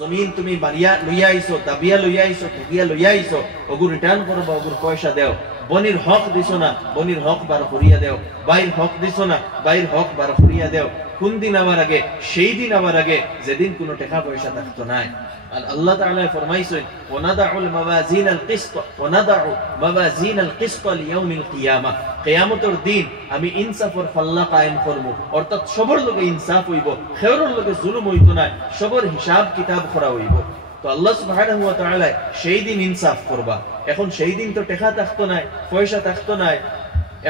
জমিন তুমি বাড়িয়া লইয়া আইছো, দাবিয়া লইয়া আইছো, ঠকিয়া লইয়া আইছো, ওগুর রিটার্ন করবা, ওগুর পয়সা দেও। বনির হক দিছো না, বনির হক বার করিয়া দেও। বাইর হক দিছো না, বাইর হক বার করিয়া দেও। কোন দিন আবার আগে? সেই দিন আবার আগে যেদিন কোনো টাকা পয়সা থাকতো না। আর আল্লাহ তাআলা ফরমাইছেন, ওয়ানাদাউল মাওয়াজিনাল কিসত, ওয়ানাদাউ মাওয়াজিনাল কিসত লিয়াউমিল কিয়ামা, কিয়ামতের দিন আমি ইনসাফের পাল্লা কায়েম করব, অর্থাৎ সবার লগে ইনসাফ হইব, খেয়রের লগে জুলুম হইতো না, সবার হিসাব কিতাব করা হইব। তো আল্লাহ সুবহানাহু ওয়া তাআলা সেই দিন ইনসাফ করবা। এখন সেই দিন তো টাকা থাকতো না, পয়সা থাকতো না।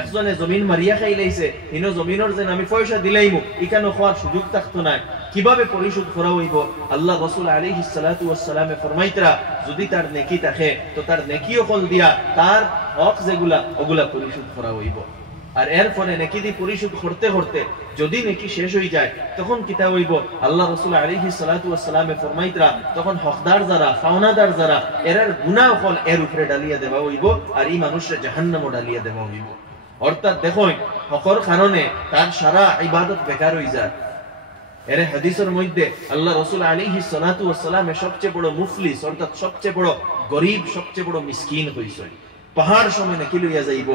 একজনে জমিন মারিয়া খাই লাইছে, ইনো জমিনের যেন আমি পয়সা দিলাইমু, ইকানো খাওয়ার সুযোগ থাকতো না। কিভাবে পরিশোধ করা হইব? আল্লাহ রাসূল আলাইহিস সালাতু ওয়াস সালামে ফরমাইতরা, যদি তার নেকি থাকে তো তার নেকিও ফল দিয়া তার হক যেগুলা ওগুলা পরিশোধ করা হইব। আর এর ফলে নেকি দি পরিশোধ করতে করতে যদি নেকি শেষ হয়ে যায় তখন কিতা হইব? আল্লাহ রাসূল আলাইহিস সালাতু ওয়াস সালামে ফরমাইতরা, তখন হকদার যারা, ফাওনাদার যারা, এরার গুনাহ ফল এর উপরে ডালিয়া দেওয়া হইব, আর এই মানুষের জাহান্নামে ডালিয়া দেওয়া হইব। অর্থাৎ দেখুন, হকর কারণে তার সারা ইবাদত বেকার হয়ে যায়। এর হাদিসের মধ্যে আল্লাহ রাসূল আলাইহিস সালাতু ওয়াস সালাম সবচেয়ে বড় মুফলিস, অর্থাৎ সবচেয়ে বড় গরীব, সবচেয়ে বড় মিসকিন হইছে। পাহাড় সময় নাকি লইয়া যাইব,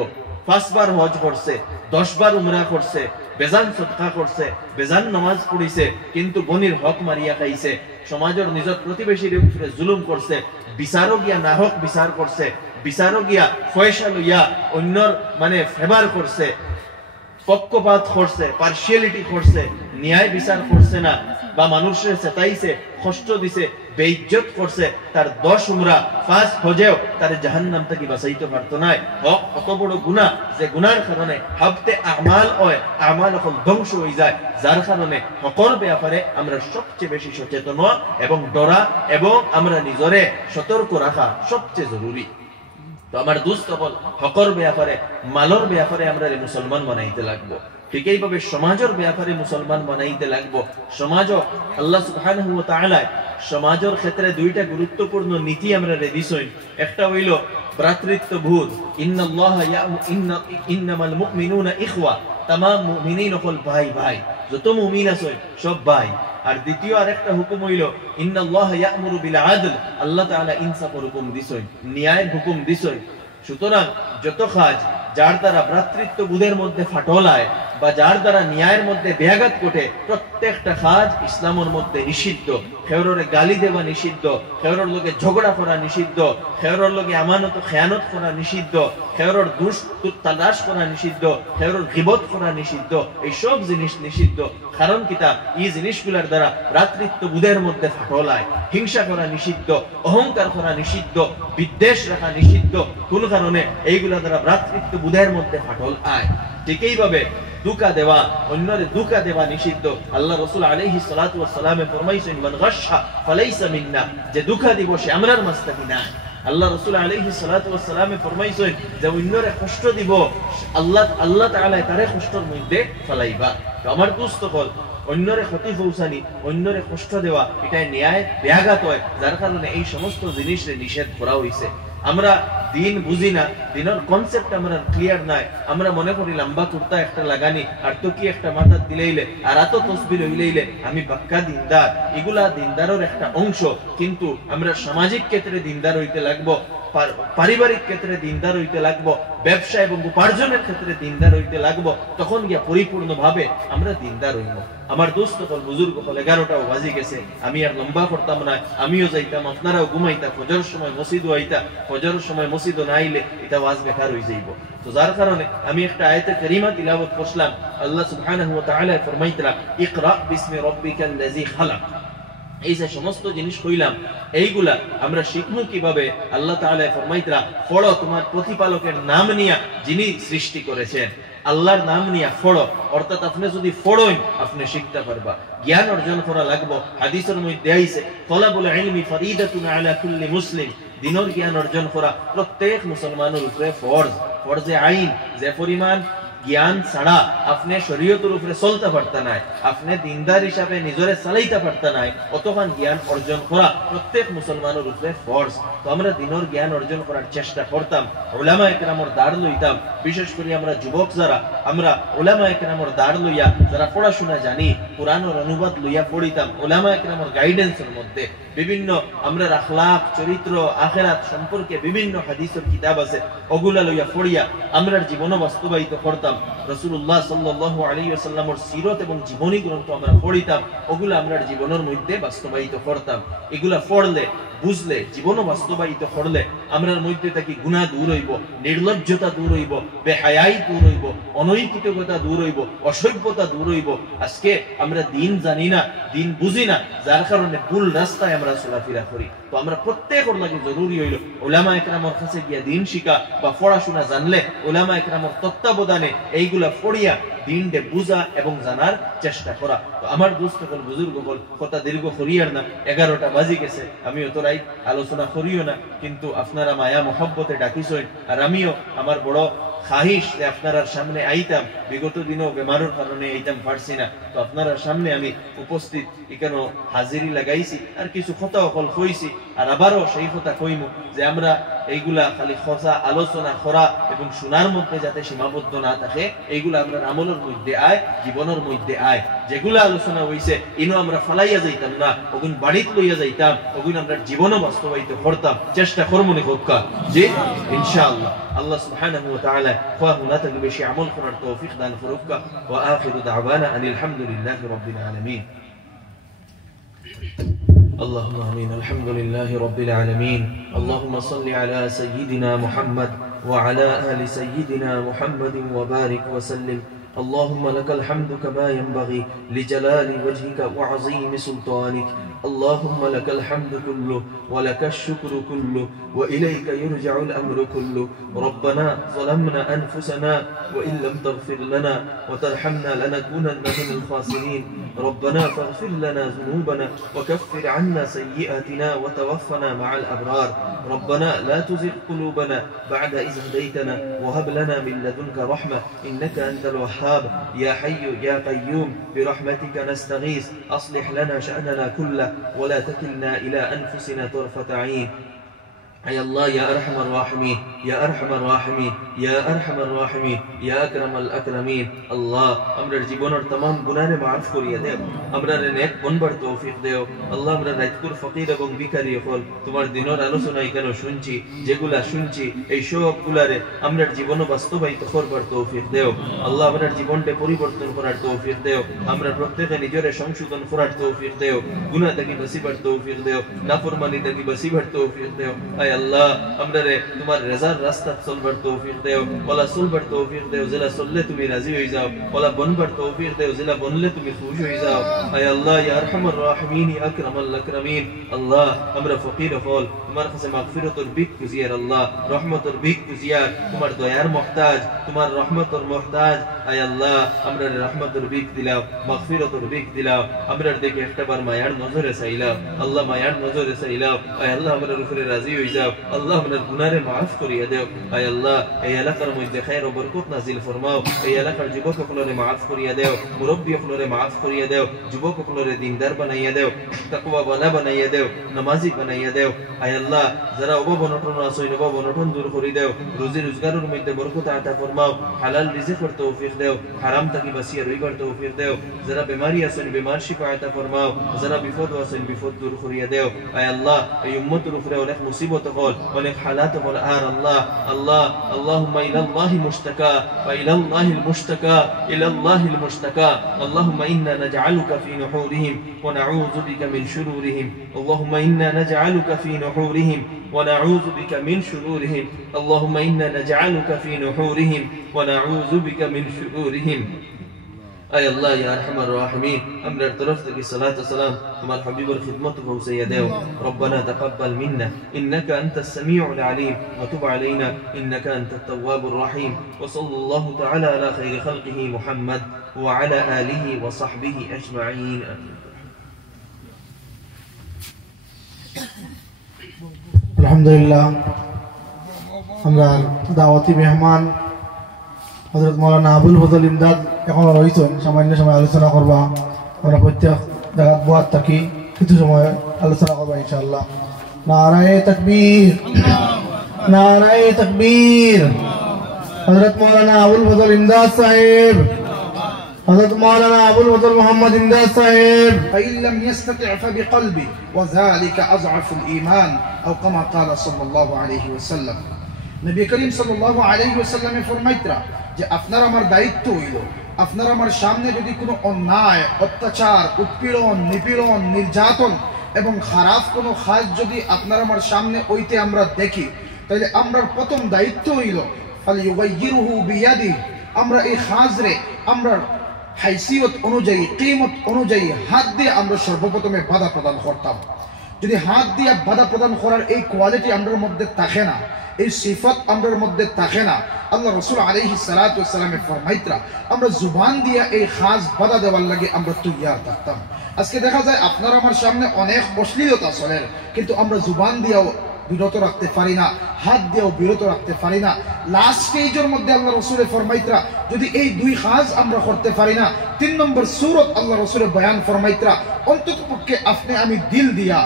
5 বার হজ করছে, 10 বার উমরা করছে, বেজান সদকা করছে, বেজান নামাজ পড়িছে, কিন্তু বনির হক মারিয়া খাইছে, সমাজের নিজের প্রতিবেশীর উপরে জুলুম করছে, বিচারও গিয়া নাহক বিচার করছে, বিচারও গিয়া পয়সা লইয়া অন্যর ফেভার করছে, পক্ষপাত করছে, পার্সিয়ালিটি করছে, ন্যায় বিচার করছে না, বা মানুষের চেতাইছে, কষ্ট দিছে, বেইজ্জত করছে, তার 10 উমরা 5 হজেও তার জাহান্নাম থেকে বাঁচাইতে পারতো না। হক কত বড় গুনাহ, যে গুনার কারণে হাবতে আমাল হয়, আমাল এখন ধ্বংস হয়ে যায়, যার কারণে হকর ব্যাপারে আমরা সবচেয়ে বেশি সচেতন হওয়া এবং ডরা এবং আমরা নিজরে সতর্ক রাখা সবচেয়ে জরুরি। তো আমার দোস্ত বল, হকর ব্যাপারে, মালর ব্যাপারে আমরা মুসলমান বানাইতে লাগবো। ঠিক এইভাবে সমাজের ব্যাপারে মুসলমান বানাইতে লাগবো। সমাজও আল্লাহ সুবহানাহু ওয়া তাআলা সমাজের ক্ষেত্রে দুইটা গুরুত্বপূর্ণ নীতি আমরা দিছেন। একটা হইল ভ্রাতৃত্ববোধ, ইন্নামাল মুমিনুনা ইখওয়া, तमाम মুমিনিন হল ভাই ভাই, যত মুমিন আছে সব ভাই। আর দ্বিতীয় আরেকটা হুকুম হইল ইন্নাল্লাহা ইয়া'মুরু বিল আদল, আল্লাহ তাআলা ইনসাফের হুকুম দিছেন, ন্যায়ের হুকুম দিছেন। সুতরাং যত কাজ যার দ্বারা ভ্রাতৃত্ববোধের মধ্যে ফাটল আয় বা যার দ্বারা ন্যায়ের মধ্যে ব্যাঘাত ঘটে, প্রত্যেকটা কাজ ইসলামের মধ্যে নিষিদ্ধ। খেয়রের গালি দেওয়া নিষিদ্ধ, খেয়রের লগে ঝগড়া করা নিষিদ্ধ, খেয়রের লগে আমানত খেয়ানত করা নিষিদ্ধ, খেয়রের দোষ তালাশ করা নিষিদ্ধ, খেয়রের গীবত করা নিষিদ্ধ। এই সব জিনিস নিষিদ্ধ। কারণ কিতা? এই জিনিসগুলোর দ্বারা ভ্রাতৃত্ববোধের মধ্যে ফাটল আয়। হিংসা করা নিষিদ্ধ, অহংকার করা নিষিদ্ধ, বিদ্বেষ রাখা নিষিদ্ধ। কোন কারণে? এইগুলা দ্বারা ভ্রাতৃত্ববোধের মধ্যে ফাটল আয়। ঠিক এইভাবে ধোঁকা দেওয়া, অন্যরে ধোঁকা দেওয়া নিষিদ্ধ। আল্লাহ রাসূল আলাইহিস সালাতু ওয়াস সালাম ফরমাইছেন, মান গাশা ফালাইসা মিন্না, যে ধোঁকা দিব সে আমরার মাসতাকি না। আল্লাহ রাসূল আলাইহিস সালাতু ওয়াস সালাম ফরমাইছেন, যে অন্যরে কষ্ট দিব আল্লাহ তাআলা তারে কষ্টের মধ্যে ফেলাইবা। তো আমার দোস্ত বল, অন্যরে ক্ষতি পৌঁছানি, অন্যরে কষ্ট দেওয়া, এটা ন্যায় ব্যাঘাত হয়, যার কারণে এই সমস্ত জিনিসে নিষেধ করা হয়েছে। আমরা দিন বুঝি না, দিনের কনসেপ্ট আমরা ক্লিয়ার নাই। আমরা মনে করি লম্বা কুর্তা একটা লাগানি আর তো কি একটা মাথা দিলেইলে আর এত তসবির হইলেইলে আমি পাক্কা দিনদার। এগুলা দিনদারের একটা অংশ, কিন্তু আমরা সামাজিক ক্ষেত্রে দিনদার হইতে লাগবো, পারিবারিক ক্ষেত্রে দিনদার হইতে লাগবো, ব্যবসা এবং উপার্জনের ক্ষেত্রে দিনদার হইতে লাগবো। তখন গিয়া পরিপূর্ণভাবে আমরা দিনদার হইব। আমার দোস্ত হল, বুজুর্গ হল, 11টাও বাজি গেছে, আমি আর লম্বা করতাম না। আমিও যাইতাম, আপনারাও ঘুমাইতা, ফজরের সময় মসজিদও আইতা। ফজরের সময় মসজিদও না আইলে এটা ওয়াজ বেকার হয়ে যাইব। তো যার কারণে আমি একটা আয়াতে কারিমা তিলাওয়াত করলাম। আল্লাহ সুবহানাহু ওয়া তাআলা ফরমাইতরা, ইকরা বিসমি রাব্বিকাল্লাযী খালাক। এই যে সমস্ত জিনিস কইলাম, এইগুলা আমরা শিখবো কিভাবে? আল্লাহ তাআলা ফরমাইতরা, পড়ো তোমার প্রতিপালকের নাম নিয়া, যিনি সৃষ্টি করেছেন। আল্লাহর নাম নিয়া পড়ো, অর্থাৎ আপনি যদি পড়েন আপনি শিখতে পারবা, জ্ঞান অর্জন করা লাগবে। হাদিসের মধ্যে আইছে, তলাবুল ইলমি ফরিদাতুন আলা কুল্লি মুসলিম, দিনের জ্ঞান অর্জন করা প্রত্যেক মুসলমানের উপরে ফরজ, ফরজে আইন। যে পরিমাণ জ্ঞান ছাড়া আপনি শরীয়তের উপরে চলতে পারতেন না, আপনি দিনদার হিসাবে নিজরে চালাইতে পারতেন না, অতখান জ্ঞান অর্জন করা প্রত্যেক মুসলমানের উপরে ফরজ। তো আমরা দিনের জ্ঞান অর্জন করার চেষ্টা করতাম, উলামায়ে কেরামের দ্বার লইতাম। বিশেষ করে আমরা যুবক যারা, আমরা উলামায়ে কেরামের দ্বার লইয়া যারা পড়াশোনা জানি, কোরআনের অনুবাদ লইয়া পড়িতাম উলামা ইকরামের গাইডেন্সের মধ্যে বিভিন্ন আমরা আখলাক চরিত্র আখিরাত সম্পর্কে বিভিন্ন হাদিসের কিতাব আছে ওগুলা লইয়া পড়িয়া আমরা জীবন বাস্তবায়িত করতাম রাসূলুল্লাহ সাল্লাল্লাহু আলাইহি ওয়াসাল্লামের সিরত এবং জীবনী গ্রন্থ আমরা পড়িতাম ওগুলা আমরা জীবনের মধ্যে বাস্তবায়িত করতাম এগুলা পড়লে বুঝলে জীবন বাস্তবায়িত করলে আমরার মধ্যে থেকে গুনাহ দূর হইব নির্লজ্জতা দূর হইব বেহায়াই দূর হইব অনৈতিকতা দূর হইব অসভ্যতা দূর হইব আজকে আমরা দিন জানি না দিন বুঝি না যার কারণে ভুল রাস্তায় আমরা চলাফেরা করি তো আমরা প্রত্যেকের লাগে জরুরি হইল উলামা ইকরামের কাছে গিয়া দিন শিখা বা পড়াশোনা জানলে উলামা ইকরামের তত্ত্বাবধানে এইগুলা পড়িয়া দিনটা বুঝা এবং জানার চেষ্টা করা তো আমার দোস্ত সকল বুজুর্গ বল কথা দীর্ঘ করিয়ার না 11টা বাজি গেছে আমি অতরাই আলোচনা করিও না কিন্তু আপনারা মায়া মহব্বতে ডাকিছেন আর আমিও আমার বড় খাহিশ যে আপনার সামনে আইতাম বিগত দিনও বেমারের কারণে আইতাম পারছি না তো আপনার সামনে আমি উপস্থিত এখানে হাজিরি লাগাইছি আর কিছু কথা অকল কইছি আর আবারও সেই কথা কইমু যে আমরা এইগুলা খালি খোঁজা আলোচনা করা এবং শোনার মধ্যে যাতে সীমাবদ্ধ না থাকে এইগুলা আমরা আমলের মধ্যে আয় জীবনের মধ্যে আয় যেগুলা আলোচনা হইছে ইনো আমরা ফালাইয়া যাইতাম না ওগুন বাড়িত লইয়া যাইতাম ওগুন আমরা জীবনে বাস্তবায়িত করতাম চেষ্টা করবো নি হোক জি ইনশাআল্লাহ আল্লাহ সুবহানাহু ওয়া তাআলা ফাহুনাতে বেশি আমল করার তৌফিক দান করুক ওয়া আখিরু দাওয়ানা আনিল হামদুলিল্লাহি রাব্বিল আলামিন اللهم آمين الحمد لله رب العالمين اللهم صل على سيدنا محمد وعلى آل سيدنا محمد وبارك وسلم اللهم لك الحمد كما ينبغي لجلال وجهك وعظيم سلطانك اللهم لك الحمد كله ولك الشكر كله وإليك يرجع الأمر كله ربنا ظلمنا أنفسنا وإن لم تغفر لنا وترحمنا لنكونن من الخاسرين ربنا فاغفر لنا ذنوبنا وكفر عنا سيئاتنا وتوفنا مع الأبرار ربنا لا تزغ قلوبنا بعد إذ هديتنا وهب لنا من لدنك رحمة إنك أنت الوهاب يا حي يا قيوم برحمتك نستغيث أصلح لنا شأننا كله ولا تكلنا إلى أنفسنا طرفة عين يا الله يا أرحم الراحمين يا أرحم الراحمين يا أرحم الراحمين يا أكرم الأكرمين الله أمرر জীবনের तमाम গুনাহে মাফ করিয়া দেও আমরার নেক বনবার তৌফিক দেও আল্লাহ আমরা রাতকুর ফকির এবং ভিখারি হল তোমার দিনের আলোচনা এখানে শুনছি যেগুলা শুনছি এই সবগুলারে আমরার জীবন বাস্তবায়িত করবার তৌফিক দেও আল্লাহ আমরার জীবনকে পরিবর্তন করার তৌফিক দেও আমরা প্রত্যেকে নিজের সংশোধন করার তৌফিক দেও গুনাহ থেকে বাঁচিবার তৌফিক দেও নাফরমানি থেকে বাঁচিবার তৌফিক দেও আল্লাহ আমরারে তোমার রেজার রাস্তা চলবার তৌফিক দেও ওলা চলবার তৌফিক দেও যেলা চললে তুমি রাজি হয়ে যাও ওলা বনবার তৌফিক দেও যেলা বনলে তুমি খুশি হয়ে যাও আয় আল্লাহ ইয়া আরহামার রাহিমিন ইয়া আকরামাল আকরামিন আল্লাহ আমরা ফকির হল তোমার কাছে মাগফিরাতের ভিক খুঁজিয়ার আল্লাহ রহমতের ভিক খুঁজিয়ার তোমার দয়ার মুহতাজ তোমার রহমতের মুহতাজ আয় আল্লাহ আমরা রহমতের ভিক দিলাও মাগফিরাতের ভিক দিলাও আমরা দেখে একটাবার মায়ার নজরে চাইলাও আল্লাহ মায়ার নজরে চাইলাও আয় আল্লাহ আমরা উপরে রাজি হয়ে যাও আল্লাহ আপনার গুনাহে মাফ করিয়া দেও আয় আল্লাহ এই এলাকার মধ্যে খায়ের ও বরকত নাজিল ফরমাও এই এলাকার যুবক সকলরে মাফ করিয়া দেও মুরব্বী সকলরে মাফ করিয়া দেও যুবক সকলরে দিনদার বানাইয়া দেও তাকওয়া ওয়ালা বানাইয়া দেও নামাজি বানাইয়া দেও আয় আল্লাহ যারা অভাব অনটন আছে অভাব অনটন দূর করে দেও রুজি রোজগারের মধ্যে বরকত আতা ফরমাও হালাল রিজিকের তৌফিক দেও হারাম থেকে বাঁচিয়া রইবার তৌফিক দেও যারা বেমারি আছেন বেমার শিফা আতা ফরমাও যারা বিপদ আছেন বিপদ দূর করিয়া দেও আয় আল্লাহ এই উম্মতের উপরে অনেক মুসিবত হল অনেক হালাত হল আর আল্লাহ আল্লাহ اللهم إلى الله مشتكى وإلى الله المشتكى إلى الله المشتكى اللهم إنا نجعلك في نحورهم ونعوذ بك من شرورهم اللهم إنا نجعلك في نحورهم ونعوذ بك من شرورهم اللهم إنا نجعلك في نحورهم ونعوذ بك من شرورهم أي الله يا أرحم الراحمين أمر طرفتك الصلاة والسلام ثم الحبيب الخدمة فوسيداو ربنا تقبل منا إنك أنت السميع العليم وتب علينا إنك أنت التواب الرحيم وصلى الله تعالى على خير خلقه محمد وعلى آله وصحبه أجمعين الحمد لله আমরা দাওয়াতি মেহমান হযরত মাওলানা আবুল ফজল ইমদাদ এখন রয়েছেন সামান্য সময় আলোচনা করবা আমরা প্রত্যেক জায়গা বুয়াত থাকি কিছু সময় আলোচনা করবা ইনশাআল্লাহ নারায়ে তাকবীর নারায়ে তাকবীর হযরত মাওলানা আবুল ফজল ইমদাদ সাহেব হযরত মাওলানা আবুল ফজল মোহাম্মদ ইমদাদ সাহেব فإن لم يستطع فبقلبه وذلك أضعف الإيمان أو كما قال صلى الله عليه وسلم নবী করিম সাল্লাল্লাহু আলাইহি ওয়াসাল্লামে ফরমাইতরা যে আপনার আমার দায়িত্ব হইল আপনার আমার সামনে যদি কোনো অন্যায় অত্যাচার উৎপীড়ন নিপীড়ন নির্যাতন এবং খারাপ কোনো কাজ যদি আপনার আমার সামনে ওইতে আমরা দেখি তাহলে আমরার প্রথম দায়িত্ব হইল ফালিয়ুগাইয়িরহু বিয়াদি আমরা এই কাজরে আমরা হাইসিয়ত অনুযায়ী কিমত অনুযায়ী হাত দিয়ে আমরা সর্বপ্রথমে বাধা প্রদান করতাম যদি হাত দিয়ে বাধা প্রদান করার এই কোয়ালিটি আমাদের মধ্যে থাকে না এই সিফত আমাদের মধ্যে থাকে না আল্লাহ রাসূল আলাইহিস সালাতু ওয়াস সালামে ফরমাইতরা আমরা জুবান দিয়া এই খাস বাধা দেওয়ার লাগে আমরা তৈয়ার থাকতাম আজকে দেখা যায় আপনার আমার সামনে অনেক অশ্লীলতা চলে কিন্তু আমরা জুবান দিয়াও বিরত রাখতে পারি না হাত দিয়েও বিরত রাখতে পারি না লাস্ট স্টেজের মধ্যে আল্লাহ রাসূল ফরমাইতরা যদি এই দুই কাজ আমরা করতে পারি না 3 নম্বর সূরত আল্লাহ রাসূল বয়ান ফরমাইতরা অন্ততপক্ষে আপনি আমি দিল দিয়া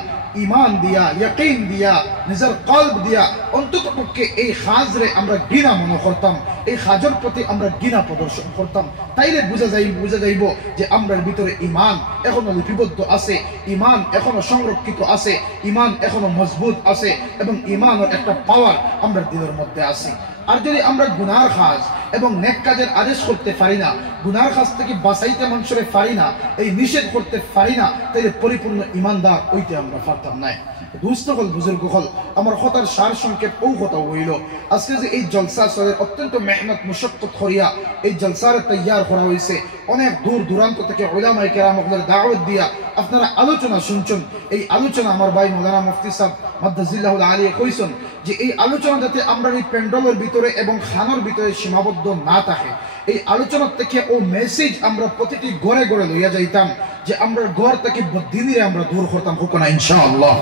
ইমান দিয়া ইয়াকিন দিয়া নিজের কলব দিয়া অন্ততপক্ষে এই কাজরে আমরা ঘৃণা মনে করতাম এই কাজের প্রতি আমরা ঘৃণা প্রদর্শন করতাম তাইলে বুঝা যাইব যে আমরার ভিতরে ইমান এখনো লিপিবদ্ধ আছে ইমান এখনো সংরক্ষিত আছে ইমান এখনো মজবুত আছে এবং ইমানের একটা পাওয়ার আমরা দিলের মধ্যে আছে আর যদি আমরা গুনার কাজ এবং নেক কাজের আদেশ করতে পারি না গুনার কাজ থেকে বাঁচাইতে মানুষের পারি না এই নিষেধ করতে পারি না তাহলে পরিপূর্ণ ইমানদার ওইতে আমরা পারতাম না দুস্থ হল বুজুর্গ হল আমার কথার সার সংক্ষেপ ও কথা হইল আজকে যে এই জলসা সরের অত্যন্ত মেহনত মুশক্কত করিয়া এই জলসার তৈয়ার করা হয়েছে অনেক দূর দূরান্ত থেকে উলামায়ে কেরাম আপনাদের দাওয়াত দিয়া আপনারা আলোচনা শুনছেন এই আলোচনা আমার ভাই মাওলানা মুফতি সাহেব মাদ্দাজিল্লাহুল আলী কইছেন যে এই আলোচনা যাতে আমরা এই প্যান্ডেলের ভিতরে এবং খানার ভিতরে সীমাবদ্ধ না থাকে এই আলোচনা থেকে ও মেসেজ আমরা প্রতিটি ঘরে ঘরে লইয়া যাইতাম যে আমরা ঘর থেকে বদদিনী আমরা দূর করতাম হোক না ইনশাআল্লাহ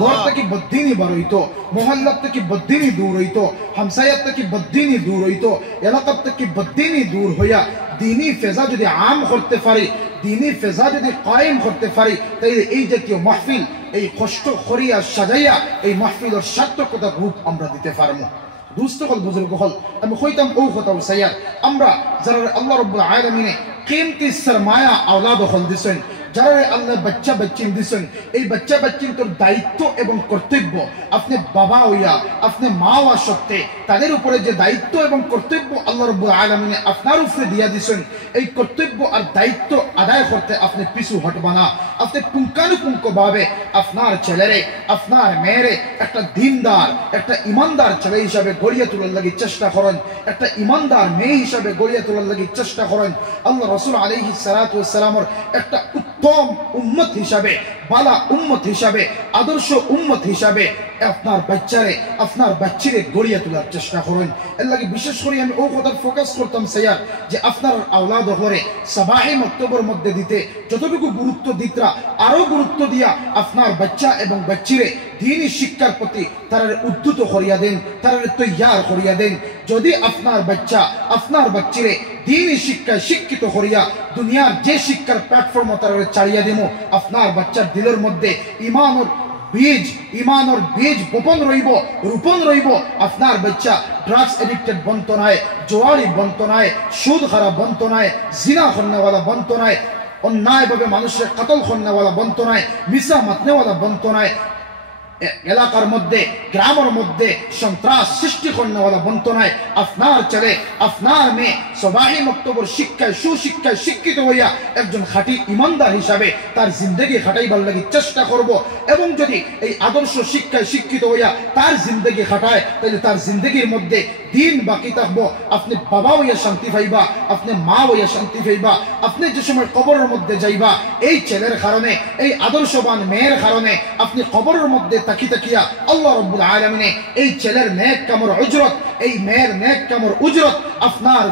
ঘর থেকে বদদিনী বার হইতো মহল্লা থেকে বদদিনী দূর হইতো হামসায়াত থেকে বদদিনী দূর হইতো এলাকা থেকে বদদিনী দূর হইয়া দিনী ফেজা যদি আম করতে পারি দিনী ফেজা যদি কায়েম করতে পারি তাইলে এই জাতীয় মাহফিল এই কষ্ট করিয়া সাজাইয়া এই মাহফিলের সার্থকতার রূপ আমরা দিতে পারবো দুস্থ হল বুজুর্গ হল আমি কইতাম ও কথা সাইয়ার আমরা যারা আল্লাহ রাব্বুল আলামিনে কিমতি সরমায়া আওলাদ হল দিছেন যারা আল্লাহ বাচ্চা বাচ্চিন দিছেন এই বাচ্চা বাচ্চিন তোর দায়িত্ব এবং কর্তব্য আপনি বাবা হইয়া আপনি মা হওয়া সত্ত্বে তাদের উপরে যে দায়িত্ব এবং কর্তব্য আল্লাহ রাব্বুল আলামিনে আপনার উপরে দিয়া দিছেন এই কর্তব্য আর দায়িত্ব আদায় করতে আপনি পিছু হটবা না আপনি পুঙ্খানুপুঙ্খভাবে আপনার ছেলেরে আপনার মেয়েরে একটা দিনদার একটা ইমানদার ছেলে হিসাবে গড়িয়ে তোলার লাগি চেষ্টা করেন একটা ইমানদার মেয়ে হিসাবে গড়িয়ে তোলার লাগি চেষ্টা করেন আল্লাহ রাসূল আলাইহিস সালাতু ওয়াস সালামের একটা উত্তম উম্মত হিসাবে বালা উম্মত হিসাবে আদর্শ উম্মত হিসাবে আপনার বাচ্চারে আপনার বাচ্চিরে গড়িয়ে তোলার চেষ্টা করেন এর লাগে বিশেষ করে আমি ও কথা ফোকাস করতাম স্যার যে আপনার আওলাদ হরে সাবাহি মক্তবের মধ্যে দিতে যতটুকু গুরুত্ব দিতরা আরো গুরুত্ব দিয়া আপনার বাচ্চা এবং বাচ্চিরে দ্বীনি শিক্ষার প্রতি তারা উদ্যুত করিয়া দেন তারা তৈয়ার করিয়া দেন যদি আপনার বাচ্চা আপনার বাচ্চিরে দ্বীনি শিক্ষায় শিক্ষিত করিয়া দুনিয়ার যে শিক্ষার প্ল্যাটফর্ম তারা ছাড়িয়া দেবো আপনার বাচ্চার দিলের মধ্যে ইমানের বীজ বপন রোপণ রইব আপনার বাচ্চা ড্রাগস এডিক্টেড বন্ত নয় জোয়ারি বন্ত নয় সুদ খারাপ বন্ত নয় জিনা করনেওয়ালা বন্ত নয় অন্যায়ভাবে মানুষের কতল করনেওয়ালা বন্ত নয় মিশা মাতনেওয়ালা বন্ত নয় এলাকার মধ্যে গ্রামের মধ্যে সন্ত্রাস সৃষ্টি করনেওয়ালা বন্ত নয় আপনার ছেলে আপনার মেয়ে সবাই মক্তবর শিক্ষায় সুশিক্ষায় শিক্ষিত হইয়া একজন খাঁটি ইমানদার হিসাবে তার জিন্দগি খাটাইবার লাগি চেষ্টা করব এবং যদি এই আদর্শ শিক্ষায় শিক্ষিত হইয়া তার জিন্দগি খাটায় তাহলে তার জিন্দগির মধ্যে দিন বাকি থাকবো আপনি বাবা হইয়া শান্তি পাইবা আপনি মা হইয়া শান্তি পাইবা আপনি যে সময় কবরের মধ্যে যাইবা এই ছেলের কারণে এই আদর্শবান মেয়ের কারণে আপনি কবরের মধ্যে তাকিয়া আল্লাহ রাব্বুল আলামিনে এই ছেলের নেক কামর উজরত এই মেয়ের নেক কামর উজরত আপনার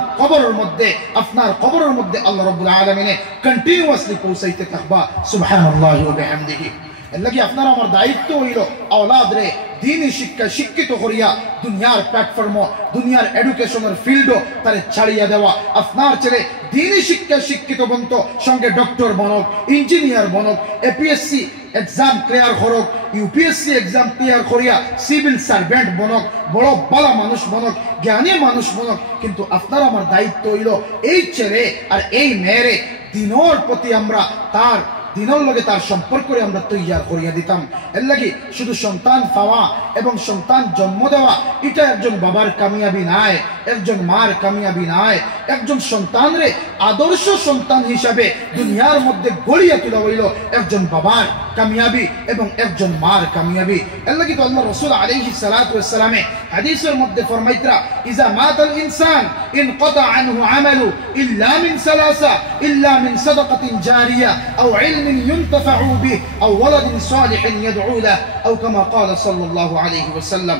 কবরের মধ্যে আল্লাহ রাব্বুল আলামিনে কন্টিনিউয়াসলি পৌঁছাইতে থাকবা সুবহানাল্লাহি ওয়া বিহামদিহি এর লাগি আপনার আমার দায়িত্ব হইল আওলাদ রে দিনই শিক্ষা শিক্ষিত করিয়া দুনিয়ার প্ল্যাটফর্ম দুনিয়ার এডুকেশনের ফিল্ডও তারে ছাড়িয়ে দেওয়া। আপনার ছেলে দিনই শিক্ষা শিক্ষিত বন্ত সঙ্গে ডক্টর বনক, ইঞ্জিনিয়ার বনক, এপিএসসি এক্সাম ক্লিয়ার করক, ইউপিএসসি এক্সাম ক্লিয়ার করিয়া সিভিল সার্ভেন্ট বনক, বড় বালা মানুষ বনক, জ্ঞানী মানুষ বনক। কিন্তু আপনার আমার দায়িত্ব হইল এই ছেলে আর এই মেয়েরে দিনের প্রতি আমরা তার দিনের লগে তার সম্পর্ক আমরা তৈয়ার করিয়া দিতাম। এর লাগি শুধু সন্তান পাওয়া এবং সন্তান জন্ম দেওয়া এটা একজন বাবার কামিয়াবি নাই, একজন মার কামিয়াবি নাই। একজন সন্তানরে আদর্শ সন্তান হিসাবে দুনিয়ার মধ্যে গড়িয়া তোলা হইল একজন বাবার কামিয়াবি এবং একজন মার কামিয়াবি। এর লাগি তো আল্লাহ রাসূল আলাইহিস সালাতু ওয়াস সালামে হাদিসের মধ্যে ফরমাইতরা ইজা মাতাল ইনসান ইনকাতা আনহু আমালু ইল্লা মিন সালাসা ইল্লা মিন সাদাকাতিন জারিয়া আও ইলমিন ইউনতাফাউ বিহি আও ওয়ালাদিন সালিহিন ইয়াদউ লাহু আও কামা ক্বালা সাল্লাল্লাহু আলাইহি ওয়াসাল্লাম।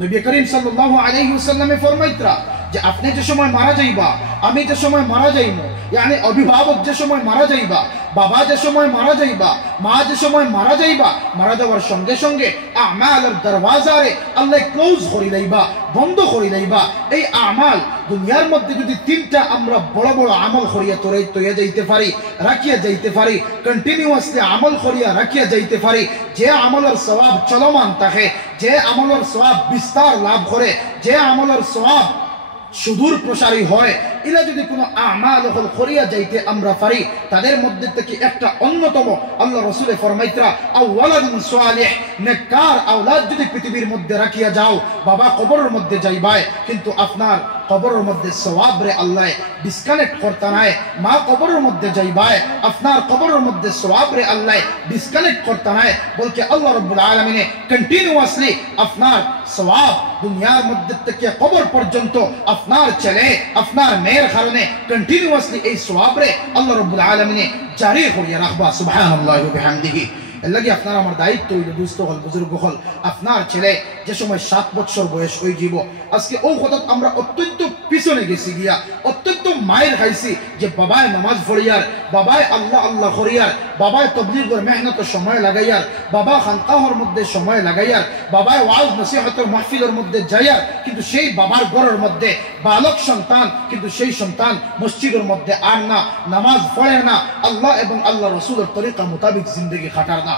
নবী করিম সাল্লাল্লাহু আলাইহি ওয়াসাল্লামে ফরমাইতরা যে আপনি যে সময় মারা যাইবা, আমি যে সময় মারা যাইব, মানে অভিভাবক যে সময় মারা যাইবা, বাবা যে সময় মারা যাইবা, মা যে সময় মারা যাইবা, মারা যাওয়ার সঙ্গে সঙ্গে আমালের দরওয়াজারে আল্লাহ ক্লোজ করে লইবা, বন্ধ করে লইবা। এই আমাল দুনিয়ার মধ্যে যদি তিনটা আমরা বড় বড় আমল করিয়া তৈয়া যাইতে পারি, রাখিয়া যাইতে পারি, কন্টিনিউয়াসলি আমল করিয়া রাখিয়া যাইতে পারি, যে আমলের সওয়াব চলমান থাকে, যে আমলের সওয়াব বিস্তার লাভ করে, যে আমলের সওয়াব সুদূর প্রসারী হয়, এরা যদি কোনো আমাল করিয়া যাইতে আমরা পারি, তাদের মধ্যে থেকে একটা অন্যতম আল্লাহ রাসূল ফরমাইতরা আওয়ালাদুন সালিহ, নেককার আওলাদ যদি পৃথিবীর মধ্যে রাখিয়া যাও, বাবা কবরের মধ্যে যাইবায় কিন্তু আপনার কবরের মধ্যে সওয়াব রে আল্লাহ ডিসকানেক্ট করতে নাই। মা কবরের মধ্যে যাইবায় আপনার কবরের মধ্যে সওয়াব রে আল্লাহ ডিসকানেক্ট করতে নাই, বলকে আল্লাহ রাব্বুল আলামিন কন্টিনিউয়াসলি আপনার সওয়াব দুনিয়ার মধ্যে থেকে কবর পর্যন্ত আপনার ছেলে আপনার মেয়ের কারণে কন্টিনিউয়াসলি এই সওয়াব রে আল্লাহ রাব্বুল আলামিন জারি করিয়া রাখবা। সুবহানাল্লাহি ওয়া বিহামদিহি। এর লাগি আপনার আমার দায়িত্ব হইল দুস্থ হল বুজুর্গ হল, আপনার ছেলে যে সময় 7 বছর বয়স হয়ে যাব, আজকে ও কথা আমরা অত্যন্ত পিছনে গেছি গিয়া অত্যন্ত মায়ের খাইছি যে বাবায় নামাজ পড়িয়ার, বাবায় আল্লাহ আল্লাহ করিয়ার, বাবায় তবলিগের মেহনত সময় লাগাইয়ার, বাবা খানকাহর মধ্যে সময় লাগাইয়ার, বাবায় ওয়াজ নসিহতের মাহফিলের মধ্যে যাইয়ার, কিন্তু সেই বাবার ঘরের মধ্যে বালক সন্তান, কিন্তু সেই সন্তান মসজিদের মধ্যে আর না, নামাজ পড়ে না, আল্লাহ এবং আল্লাহ রাসূলের তরিকা মোতাবেক জিন্দেগি কাটার না।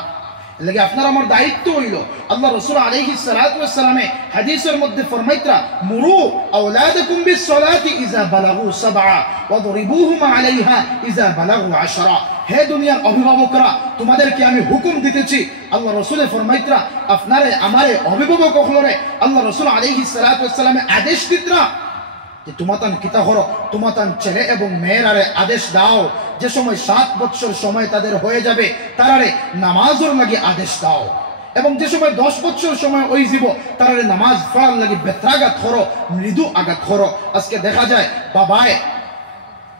লাগে আপনার আমার দায়িত্ব হইল আল্লাহ রাসূল আলাইহিস সালাতু ওয়াস সালামে হাদিসের মধ্যে ফরমাইতরা মুরু আওলাদাকুম বিস সালাতি ইযা বালাগু 7 ওয়াদরিবুহুম আলাইহা ইযা বালাগু 10। হে দুনিয়ার অভিভাবকরা, তোমাদেরকে আমি হুকুম দিতেছি। আল্লাহ রাসূল ফরমাইতরা আপনারে আমারে অভিভাবক হলরে আল্লাহ রাসূল আলাইহিস সালাতু ওয়াস সালামে আদেশ দিতরা যে তোমাতান কিতা করো, তোমাতান ছেলে এবং মেয়েরারে আদেশ দাও যে সময় 7 বছর সময় তাদের হয়ে যাবে তারারে নামাজের লাগি আদেশ দাও, এবং যে সময় 10 বছর সময় ওই জীব তারারে নামাজ পড়ার লাগি বেত্রাঘাত করো, মৃদু আঘাত করো। আজকে দেখা যায় বাবায়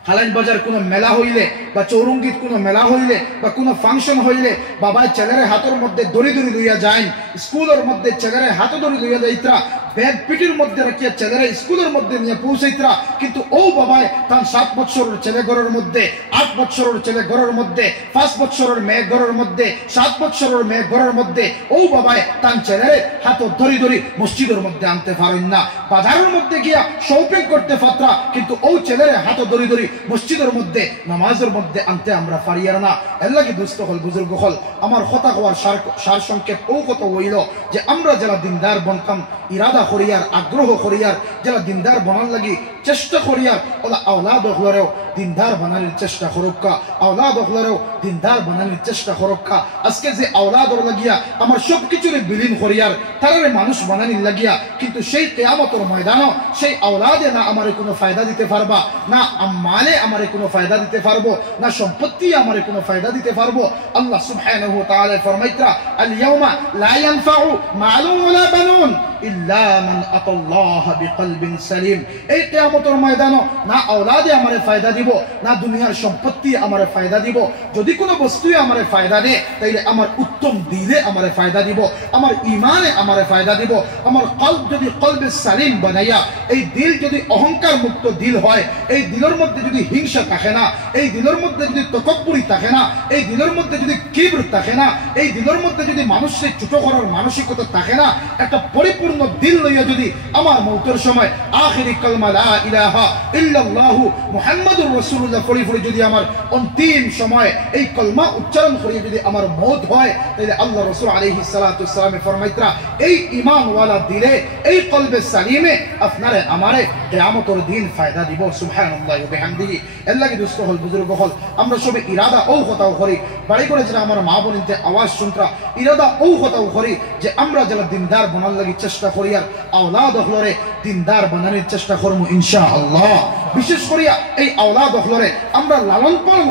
হালান বাজার কোনো মেলা হইলে বা চৌরঙ্গীত কোনো মেলা হইলে বা কোনো ফাংশন হইলে বাবায় ছেলেরে হাতের মধ্যে দড়ি দড়ি লইয়া যায়, স্কুলের মধ্যে ছেলেরে হাতে দড়ি লইয়া যাইতরা, ব্যাগ পিটির মধ্যে রাখিয়া ছেলেরা স্কুলের মধ্যে নিয়ে পৌঁছাইতরা। কিন্তু ও বাবায় তার 7 বছরের ছেলে ঘরের মধ্যে, 8 বছরের ছেলে ঘরের মধ্যে, 5 বছরের মেয়ে ঘরের মধ্যে, 7 বছরের মেয়ে ঘরের মধ্যে ও বাবায় তার ছেলেরে হাত ধরি ধরি মসজিদের মধ্যে আনতে পারেন না, বাজারের মধ্যে গিয়া শপিং করতে পাত্রা, কিন্তু ও ছেলেরে হাত ধরি ধরি মসজিদের মধ্যে নামাজের মধ্যে আনতে আমরা পারিয়ার না। এর লাগি দুস্থ হল বুজুর্গ হল আমার কথা হওয়ার সার সংক্ষেপ ও কত হইল যে আমরা যারা দিনদার বনতাম ইরাদা করিয়ার, আগ্রহ করিয়ার, যারা দিনদার বনার লাগি চেষ্টা করিয়ার, ওলা আওলাদ হলেও দিনদার বানানোর চেষ্টা করুকা, আওলাদ হলেও দিনদার বানানোর চেষ্টা করুকা। আজকে যে আওলাদ লাগিয়া আমার সব কিছুর বিলীন করিয়ার তারারে মানুষ বানানির লাগিয়া, কিন্তু সেই কিয়ামতের ময়দানও সেই আওলাদে না আমারে কোনো ফায়দা দিতে পারবা, না মালে আমারে কোনো ফায়দা দিতে পারবো, না সম্পত্তি আমারে কোনো ফায়দা দিতে পারবো। আল্লাহ সুবহানাহু ওয়া তাআলা ফরমাইতরা আল ইয়াউমা লা ইয়ানফাউ মালুন ওয়ালা বানুন ইল্লা মান আতাল্লাহ বিকলবিন সালিম। এই কিয়ামতের ময়দানও না আওলাদে আমারে ফায়দা দিব, না দুনিয়ার সম্পত্তি আমারে ফায়দা দিব। যদি কোনো বস্তুই আমারে ফায়দা দেয় তাইলে আমার উত্তম দিলে আমারে ফায়দা দিব, আমার ঈমানে আমারে ফায়দা দিব। আমার কলব যদি কলবে সালিম বানাইয়া, এই দিল যদি অহংকার মুক্ত দিল হয়, এই দিলের মধ্যে যদি হিংসা থাকে না, এই দিলের মধ্যে যদি তকব্বুরি থাকে না, এই দিলের মধ্যে যদি কিবর থাকে না, এই দিলের মধ্যে যদি মানুষকে ছোট করার মানসিকতা থাকে না, একটা পরিপূর্ণ দিল লইয়া যদি আমার মৌতের সময় আখিরি কালমা লা ইলাহা ইল্লাল্লাহু মুহাম্মাদুর রাসূলুল্লাহ পড়ি যদি আমার অন্তিম সময় এই কলমা উচ্চারণ করিয়ে যদি আমার মওত হয়, তাহলে আল্লাহ রাসূল আলাইহিস সালাতু ওয়াস সালাম ফরমাইতরা এই ঈমানওয়ালা দিলে, এই কলবে সালিমে আপনারে আমারে কিয়ামতের দিন ফায়দা দিব। সুবহানাল্লাহি ওয়া বিহামদিহি। আল্লাহ কি দোস্ত হল, বুজুর্গ হল, আমরা সবে ইরাদা ও কথাও করি, বাড়ি করে যারা আমার মা বোনতে আওয়াজ শুনতরা ইরাদা ও কথাও করি যে আমরা যারা দিনদার বানার লাগি চেষ্টা করি আর আওলাদ হলরে দিনদার বানানোর চেষ্টা করবো ইনশাআল্লাহ। বিশেষ করিয়া এই আওলাদ হলরে আমরা লালন পালন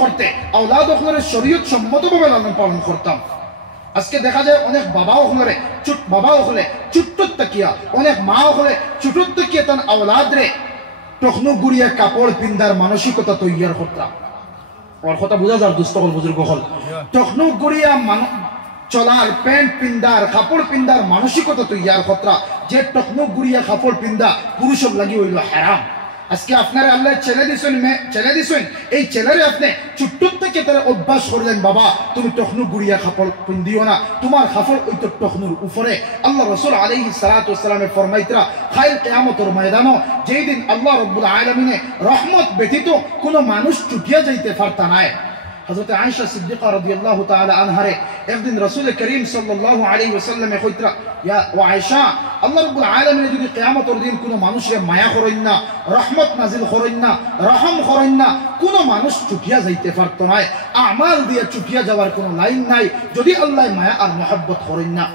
করতে, আওলাদ হলরে শরীয়ত সম্মতভাবে লালন পালন করতাম। আজকে দেখা যায় অনেক বাবা হলে ছোট্ট তাকিয়া, অনেক মা হলে ছোট তাকিয়া তার আওলাদ রে টখনু গুড়িয়া কাপড় পিন্দার মানসিকতা তৈয়ার করতাম। ওর কথা বোঝা যার দুস্থ হল, বুজুর্গ হল, টখনু গুড়িয়া চলার প্যান্ট পিন্দার কাপড় পিন্দার মানসিকতা তৈয়ার করতা, যে টখনু গুড়িয়া কাপড় পিন্দা পুরুষের লাগি হইল হারাম। আজকে আপনারা আল্লাহ ছেলে দিছেন, এই ছেলেরে আপনি ছোট্ট থেকে তারা অভ্যাস করলেন, বাবা তুমি টখনু গুড়িয়া কাপড় পিন্দিও না, তোমার কাপড় ওই তো টখনুর উপরে। আল্লাহ রাসূল আলাইহিস সালাতু ওয়াস সালামের ফরমাইতরা খাইল কিয়ামতের ময়দানে যেই দিন আল্লাহ রাব্বুল আলামিনে রহমত ব্যতীত কোনো মানুষ ছুটিয়া যাইতে পারতা না। হযরত আয়েশা সিদ্দিকা রাদিয়াল্লাহু তাআলা আনহারে একদিন রাসূল করিম সাল্লাল্লাহু আলাইহি ওয়াসাল্লাম কইতরা, ইয়া ওয়া আয়েশা, আল্লাহ রাব্বুল আলামিন যদি কিয়ামতের দিন কোনো মানুষের মায়া করেন না, রহমত নাজিল করেন না, রহম করেন না, কোনো মানুষ ছুটিয়া যাইতে পারত না। আমাল দিয়ে ছুটিয়া যাওয়ার কোনো লাইন নাই যদি আল্লাহ মায়া আর মহব্বত করেন না।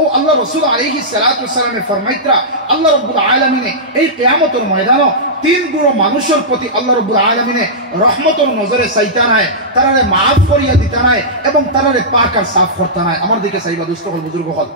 ও আল্লাহ রাসূল আলাইহিস সালাতু ওয়াস সালামের ফরমাইতরা আল্লাহ রাব্বুল আলামিনে এই কিয়ামতের ময়দানে তিন গুণ মানুষের প্রতি আল্লাহ রাব্বুল আলামিনে রহমতের নজরে চাইতা নাই, তারারে মাফ করিয়া দিতা নাই এবং তারারে পাক আর সাফ করতা নাই। আমার দিকে চাইবা দুস্থ হল, বুজুর্গ হল।